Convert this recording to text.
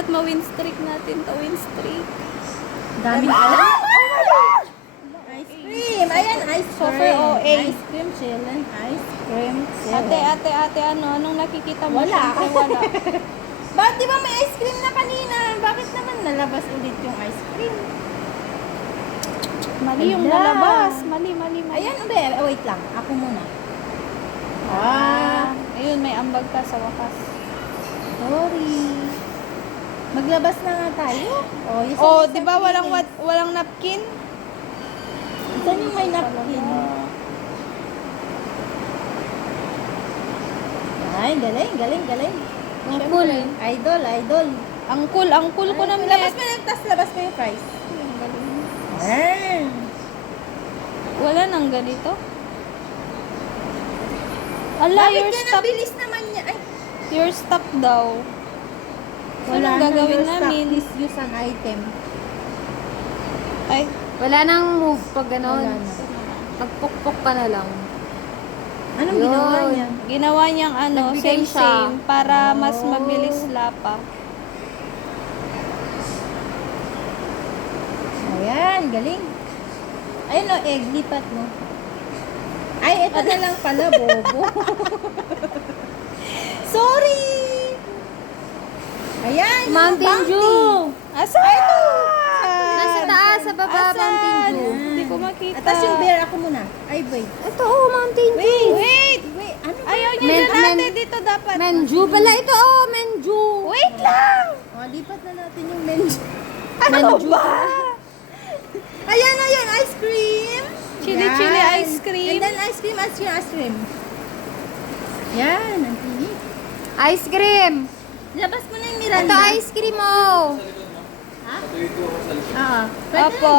Dapat ma-win streak natin to, win streak. Daming alam. Ice cream. Ayan, ice Super cream. OA. Ice cream, chillin. Ice cream, Ate, anong nakikita mo? Wala. Siyempre, wala. Bakit di ba may ice cream na kanina? Bakit naman nalabas ulit yung ice cream? Mali yung Ala. nalabas. Mali. Ayan, wait lang. Ako muna. Ayun, may ambag ka sa wakas. Sorry. Maglabas na nga tayo. Oh, di ba walang napkin? Saan yung may napkin? Ay, galing. Ang cool. Idol. Ang cool ko naman. Labas mo yung fries. Ayan. Wala nang ganito. Ala, Bakit your yan? stop. Ang bilis naman niya. Ay, Your stop daw. So, anong nang gagawin your stop. namin? Please use an item. Ay, Wala nang move pag gano'n. Wala na. Magpukpok ka na lang. Anong Yun. ginawa niya? ginawa niyang Nagbigay same siya. para mas Oh. mabilis lapa. Ayan, galing. Ayun o, egg, lipat mo. Ay, ito na lang pala, bobo. Sorry! Ayan, yung Mountain bounty. Dew. Asan? Nasa taas, sa baba, Mountain Dew. Hindi ko makita. At tas yung bear, ako muna. Ay, wait. Ito, Mountain Dew. Wait! Ano ba? Ayaw niya dyan ate. Dito dapat. Menju pala ito, Menju. Wait lang! O, lipat na natin yung menu. Ano ba? Ayan, ice cream. Chili Yan. ice cream. And then ice cream. Yan, ang tinig. Ice cream. Labas mo na yung Ito, Miranda. ice cream mo. Ha? Oo. Pwede Opo.